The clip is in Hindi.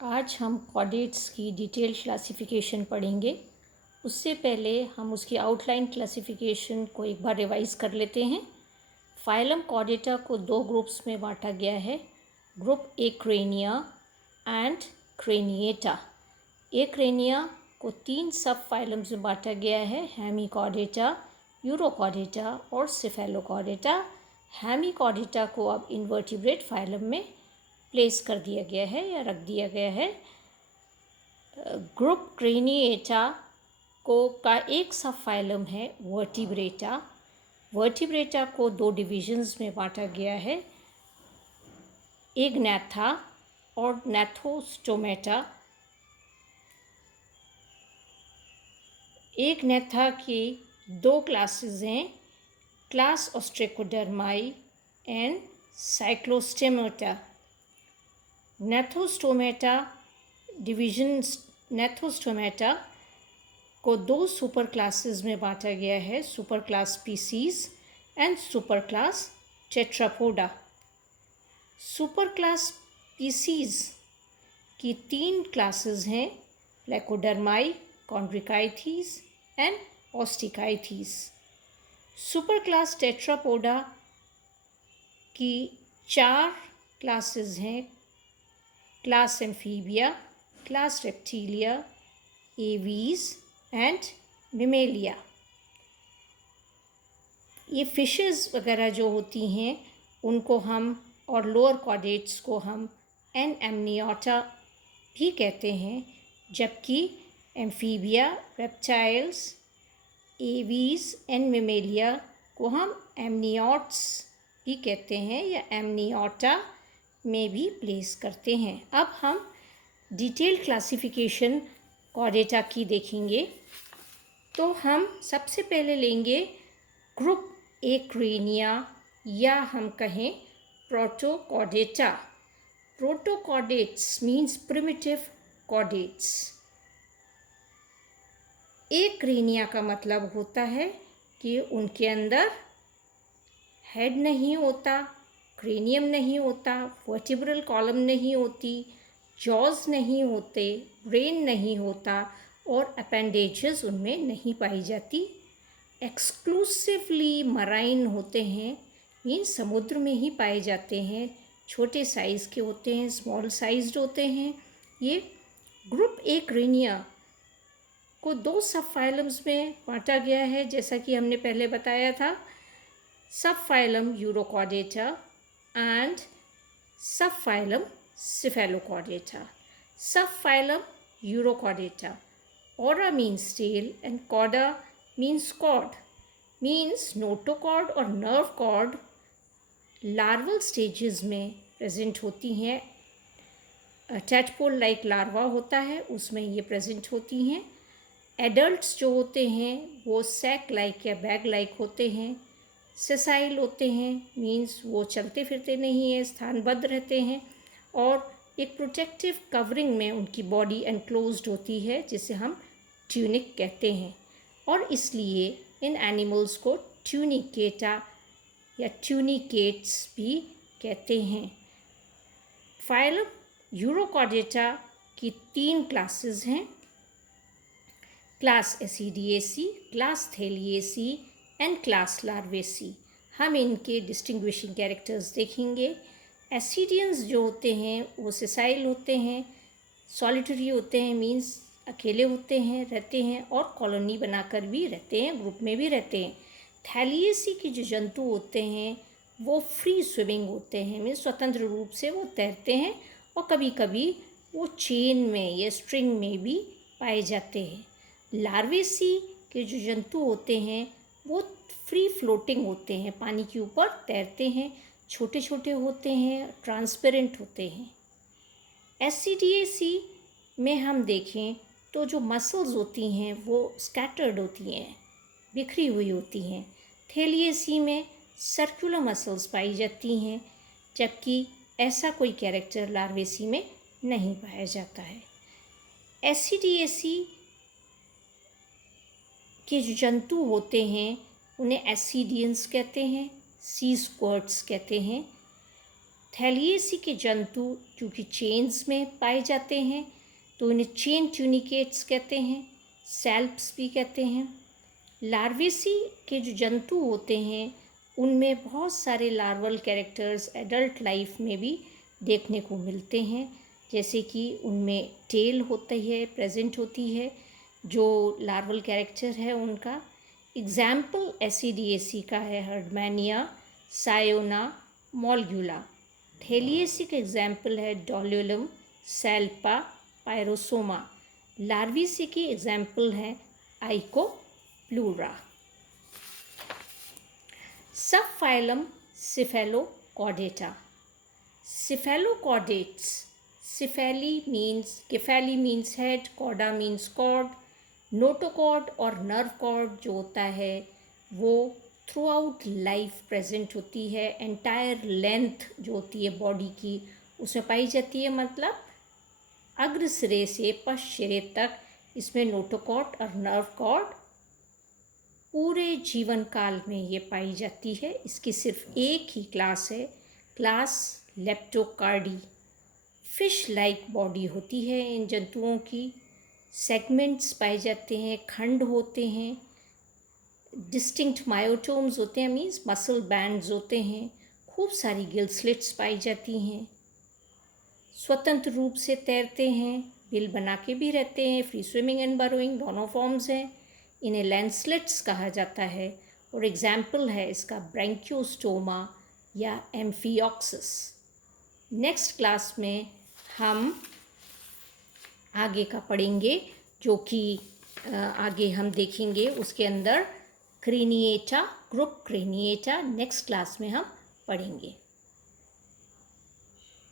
आज हम कॉर्डेट्स की डिटेल क्लासिफिकेशन पढ़ेंगे। उससे पहले हम उसकी आउटलाइन क्लासिफिकेशन को एक बार रिवाइज कर लेते हैं। फाइलम कॉर्डेटा को दो ग्रुप्स में बांटा गया है, ग्रुप एक्रेनिया एंड क्रेनिएटा। एक्रेनिया को तीन सब फाइलम्स में बांटा गया है, हेमिकॉर्डेटा, यूरोकॉर्डेटा और सिफेलोकॉर्डेटा। हेमिकॉर्डेटा को अब इन्वर्टिब्रेट फाइलम में प्लेस कर दिया गया है या रख दिया गया है। ग्रुप क्रेनिएटा का एक सब फाइलम है वर्टिब्रेटा। वर्टिब्रेटा को दो डिविजन्स में बांटा गया है, एग्नैथा और नैथोस्टोमेटा। एग्नैथा की दो क्लासेस हैं, क्लास ऑस्ट्रेकोडर्माई एंड साइक्लोस्टेमेटा। नैथोस्टोमेटा नैथोस्टोमेटा को दो सुपर क्लासेस में बांटा गया है, super class Pisces and super class Tetrapoda. Super class Pisces की तीन क्लासेस हैं, Placodermi, Chondrichthyes and Osteichthyes. Super class Tetrapoda की चार क्लासेस हैं, class Amphibia, class Reptilia, Aves and Mammalia. ये फिशेस वगैरह जो होती हैं उनको हम, और लोअर कॉर्डेट्स को हम एमनियोटा भी कहते हैं, जबकि एम्फीबिया, रेप्टाइल्स, एवीज एंड मिमेलिया को हम एमनियोट्स भी कहते हैं या एमनियोटा में भी प्लेस करते हैं। अब हम डिटेल क्लासिफिकेशन कॉर्डेटा की देखेंगे। तो हम सबसे पहले लेंगे ग्रुप एक्रेनिया या हम कहें Protochordata. Protochordates means primitive chordates. Acrania का मतलब होता है कि उनके अंदर हेड नहीं होता, क्रेनियम नहीं होता, वर्टिब्रल कॉलम नहीं होती, जॉज नहीं होते, ब्रेन नहीं होता और अपेंडेजेस उनमें नहीं पाई जाती। एक्सक्लूसिवली मराइन होते हैं, मीन्स समुद्र में ही पाए जाते हैं, छोटे साइज़ के होते हैं, स्मॉल साइज्ड होते हैं। ये ग्रुप एक्रेनिया को दो सब फाइलम्स में बांटा गया है, जैसा कि हमने पहले बताया था, subphylum urochordata and subphylum Cephalochordata. Subphylum Urochordata. Ora means tail and chorda means cord. Means notochord और nerve cord larval stages में present होती हैं। tadpole like larva होता है, उसमें ये present होती हैं। adults जो होते हैं वो sac like या bag like होते हैं, सेसाइल होते हैं, मीन्स वो चलते फिरते नहीं हैं, स्थानबद्ध रहते हैं, और एक प्रोटेक्टिव कवरिंग में उनकी बॉडी एनक्लोज्ड होती है, जिसे हम ट्यूनिक कहते हैं, और इसलिए इन एनिमल्स को ट्यूनिकेटा या ट्यूनिकेट्स भी कहते हैं। फाइलम यूरोकॉर्डेटा की तीन क्लासेस हैं, class Ascidiacea, class Thaliacea and class Larvacea. हम इनके डिस्टिंग्विशिंग कैरेक्टर्स देखेंगे। एसिडियंस जो होते हैं वो सेसाइल होते हैं, सॉलिटरी होते हैं, मीन्स अकेले होते हैं, रहते हैं, और कॉलोनी बनाकर भी रहते हैं, ग्रुप में भी रहते हैं। थैलिएसी के जो जंतु होते हैं वो फ्री स्विमिंग होते हैं, मीन्स स्वतंत्र रूप से वो तैरते हैं, और कभी कभी वो चेन में या स्ट्रिंग में भी पाए जाते हैं। लार्वेसी के जो जंतु होते हैं वो फ्री फ्लोटिंग होते हैं, पानी के ऊपर तैरते हैं, छोटे छोटे होते हैं, ट्रांसपेरेंट होते हैं। एससीडीएसी में हम देखें तो जो मसल्स होती हैं वो स्कैटर्ड होती हैं, बिखरी हुई होती हैं। थेलिएसी में सर्कुलर मसल्स पाई जाती हैं, जबकि ऐसा कोई कैरेक्टर लार्वेसी में नहीं पाया जाता है। एससीडीएसी के जो जंतु होते हैं उन्हें एसिडियंस कहते हैं, सी स्क्वर्ट्स कहते हैं। थैलिएसी के जंतु क्योंकि चेन्स में पाए जाते हैं तो इन्हें चेन ट्यूनिकेट्स कहते हैं, सैल्प्स भी कहते हैं। लार्वेसी के जो जंतु होते हैं उनमें बहुत सारे लार्वल कैरेक्टर्स एडल्ट लाइफ में भी देखने को मिलते हैं, जैसे कि उनमें टेल होती है, प्रेजेंट होती है, जो लार्वल कैरेक्टर है उनका। एग्जाम्पल एसिडिएसी का है हर्डमैनिया, सायोना, मॉलग्यूला। थैलिएसी का एग्जाम्पल है डोल्युलम, सैल्पा, पायरोसोमा। लार्वेसी की एग्जाम्पल है Oikopleura. Subphylum Cephalochordata. Cephalochordates. Cephali means head, chorda means cord. Notochord और नर्व कॉर्ड जो होता है वो थ्रू आउट लाइफ प्रेजेंट होती है। एंटायर लेंथ जो होती है बॉडी की उसमें पाई जाती है, मतलब अग्र सिरे से पश्च सिरे तक इसमें नोटोकॉर्ड और नर्व कॉर्ड पूरे जीवन काल में ये पाई जाती है। इसकी सिर्फ एक ही क्लास है, class Leptocardii. Fish like body होती है इन जंतुओं की, सेगमेंट्स पाए जाते हैं, खंड होते हैं, डिस्टिंक्ट मायोटोम्स होते हैं, मीन्स मसल बैंड्स होते हैं, खूब सारी गिल स्लिट्स पाई जाती हैं, स्वतंत्र रूप से तैरते हैं, बिल बना के भी रहते हैं, फ्री स्विमिंग एंड बरोइंग दोनों फॉर्म्स हैं। इन्हें लैंसलेट्स कहा जाता है और एग्जाम्पल है इसका ब्रैंकियोस्टोमा या एम्फियोक्सिस। नेक्स्ट क्लास में हम आगे का पढ़ेंगे, जो कि आगे हम देखेंगे उसके अंदर craniata, group craniata next class में हम पढ़ेंगे।